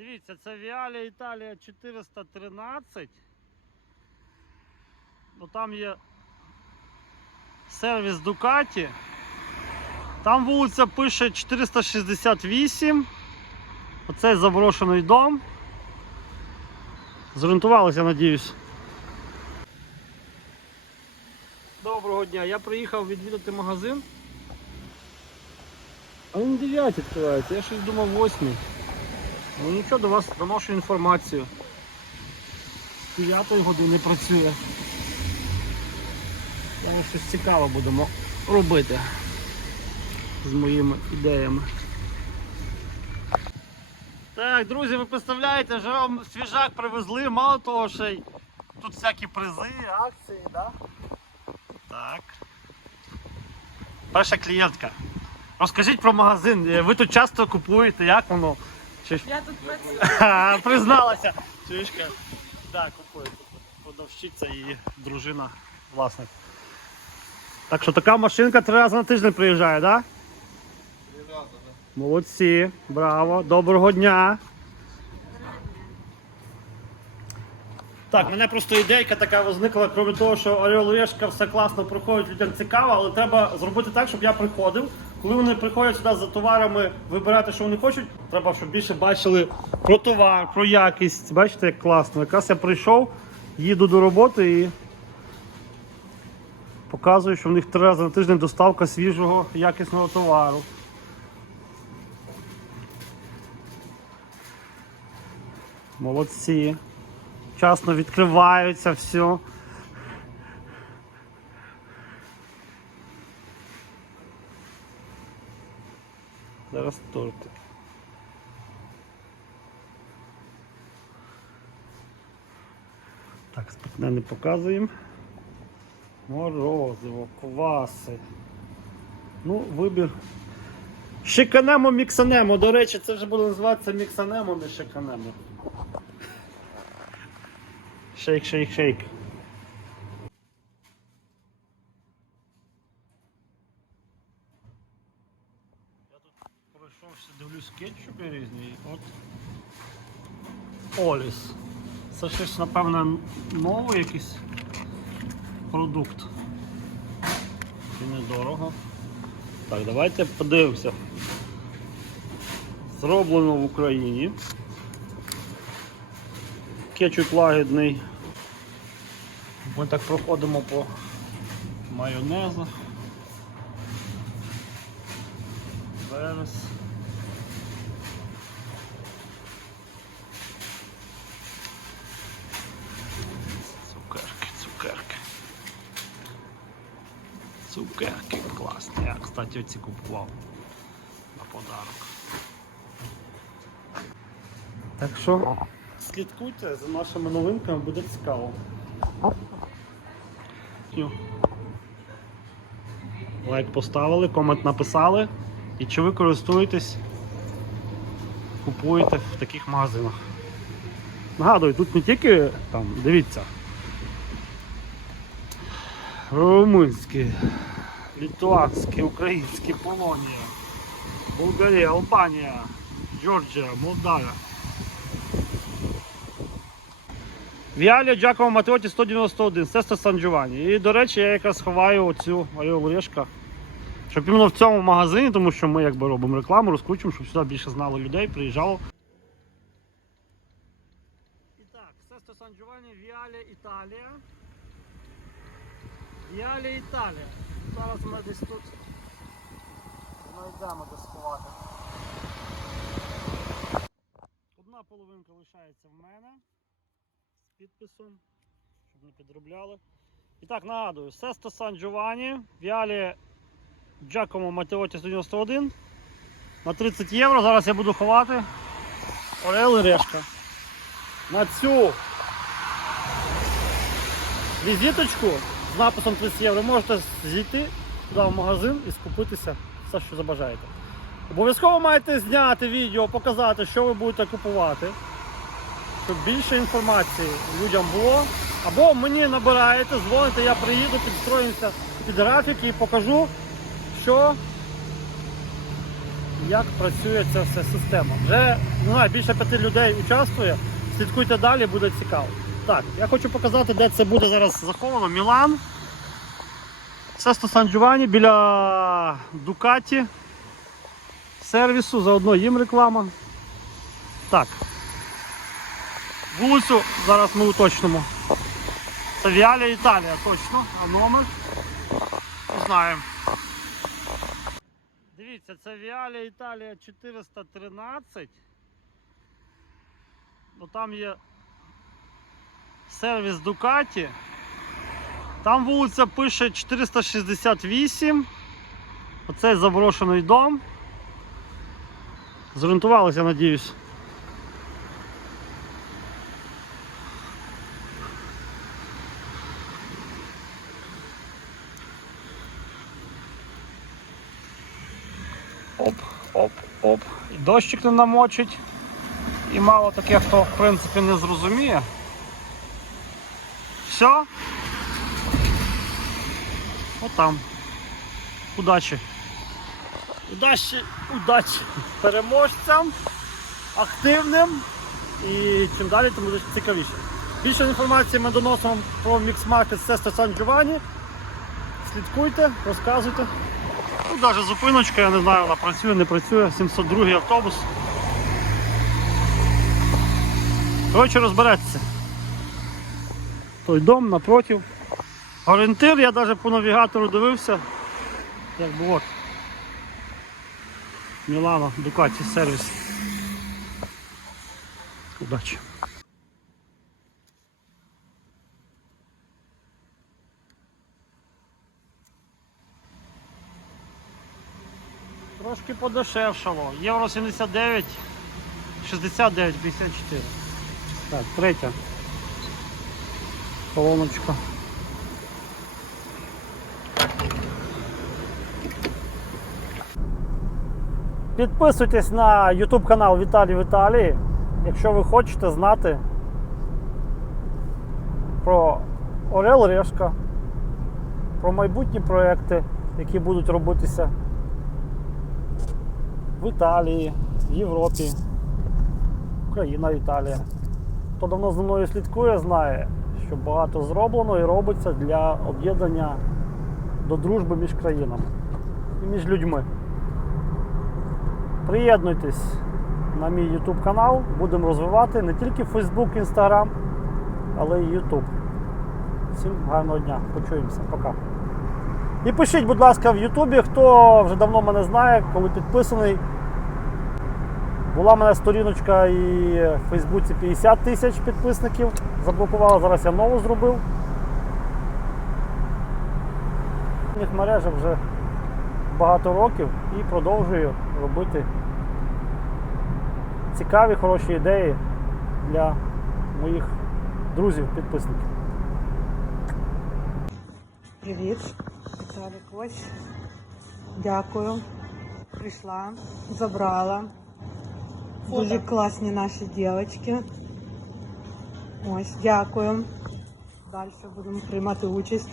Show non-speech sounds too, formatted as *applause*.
Дивіться, це Віалія Італія 413. Ну, там є сервіс Дукаті. Там вулиця пише 468. Оцей заброшений дом. Зорієнтувалися, надіюсь. Доброго дня. Я приїхав відвідати магазин. А він 9 відкривається, я щось думав 8. Ну нічого, до вас доношу інформацію. З 9 години працює. Тому щось цікаве будемо робити з моїми ідеями. Так, друзі, ви представляєте, вже вам свіжак привезли, мало того, що й тут всякі призи, акції, да? Так. Перша клієнтка. Розкажіть про магазин. Е, Ви тут часто купуєте, як воно? Я тут працюю. *laughs* Призналася. Чуєшка? Так, купує. Продавщиця і дружина власник. Так що така машинка три рази на тиждень приїжджає, так? Да? Молодці, браво, доброго дня. Так, мене просто ідейка така возникла, крім того, що Орел Решка все класно проходить, людям цікаво, але треба зробити так, щоб я приходив. Коли вони приходять сюди за товарами вибирати, що вони хочуть, треба, щоб більше бачили про товар, про якість. Бачите, як класно. Якраз я прийшов, їду до роботи і показую, що в них три рази на тиждень доставка свіжого якісного товару. Молодці. Вчасно відкриваються все. Зараз тортик. Так, спиртне не показуємо. Морозиво, кваси. Ну, вибір. Шиканемо, міксанемо. До речі, це вже буде називатися міксанемо, не шиканемо. Шейк, шейк, шейк. Я тут пройшовся, дивлюсь кетчупи різні. От Оліс. Це щось, напевно, новий якийсь продукт. І недорого. Так, давайте подивимося. Зроблено в Україні. Кетчуп лагідний. Ми так проходимо по майонезах. Верес. Цукерки, цукерки. Цукерки класні. Я, кстати, оці купував на подарок. Так що слідкуйте за нашими новинками, буде цікаво. Лайк поставили, комент написали. І чи ви користуєтесь, купуєте в таких магазинах. Нагадую, тут не тільки там, дивіться. Румунські, літуанські, українські, Полонія, Болгарія, Албанія, Джорджія, Молдавія. Віалія Джакомо Матеоті 191, Сесто Сан Джованні. І, до речі, я якраз ховаю оцю Орел Решка. Щоб іменно в цьому магазині, тому що ми якби робимо рекламу, розкручуємо, щоб сюди більше знало людей, приїжджало. І так, Сесто Сан Джованні, Віалія Італія. Віалія Італія. Зараз ми десь тут знайдемо де сховати. Одна половинка лишається в мене підписом, щоб не підробляли. І так, нагадую, Сесто Сан Джованні, Віалі Джакомо Матеоті 191 на 30 євро. Зараз я буду ховати Орел і решка. На цю візиточку з написом 30 євро можете зійти туди в магазин і скупитися все, що забажаєте. Обов'язково маєте зняти відео, показати, що ви будете купувати щоб більше інформації людям було. Або мені набираєте, дзвоните, я приїду, підстроїмося під графік і покажу, що як працює ця вся система. Вже не знаю, більше п'яти людей участвує. Слідкуйте далі, буде цікаво. Так, я хочу показати, де це буде зараз заховано. Мілан. Сесто Сан Джованні біля Дукаті сервісу, заодно їм реклама. Так. Вулицю зараз ми уточнимо. Це Віалія Італія, точно. А номер? Знаємо. Дивіться, це Віалія Італія 413. Ну, там є сервіс Дукаті. Там вулиця пише 468. Оцей заброшений дом. Зорієнтувалися, надіюсь. Оп, оп, оп. І дощик не намочить. І мало таке, хто в принципі не зрозуміє. Все. Отам. Удачі. Удачі, удачі переможцям, активним і чим далі, тим буде цікавіше. Більше інформації ми доносимо про мікс-маркет Сесто Сан Джованні. Слідкуйте, розказуйте. Тут навіть зупиночка, я не знаю, вона працює, не працює. 702 автобус. Коротше, розбереться. Той дом напротив. Орієнтир, я навіть по навігатору дивився. Як би от. Мілано, Дукаті, сервіс. Удачі. Трошки подешевшало. Євро 79, 69, 54. Так, третя. Колоночка. Підписуйтесь на YouTube канал Віталій Віталій, якщо ви хочете знати про Орел Решка, про майбутні проекти, які будуть робитися в Італії, в Європі, Україна, Італія. Хто давно за мною слідкує, знає, що багато зроблено і робиться для об'єднання до дружби між країнами і між людьми. Приєднуйтесь на мій YouTube канал, будемо розвивати не тільки Facebook, Instagram, але й YouTube. Всім гарного дня, почуємося, пока. І пишіть, будь ласка, в Ютубі, хто вже давно мене знає, коли підписаний. Була в мене сторіночка і в Фейсбуці 50 тисяч підписників. Заблокувала, зараз я нову зробив. В мережах вже багато років і продовжую робити цікаві, хороші ідеї для моїх друзів-підписників. Привіт, Віталік, ось. Дякую. Прийшла, забрала. Дуже класні наші дівчатки. Ось, дякую. Далі будемо приймати участь.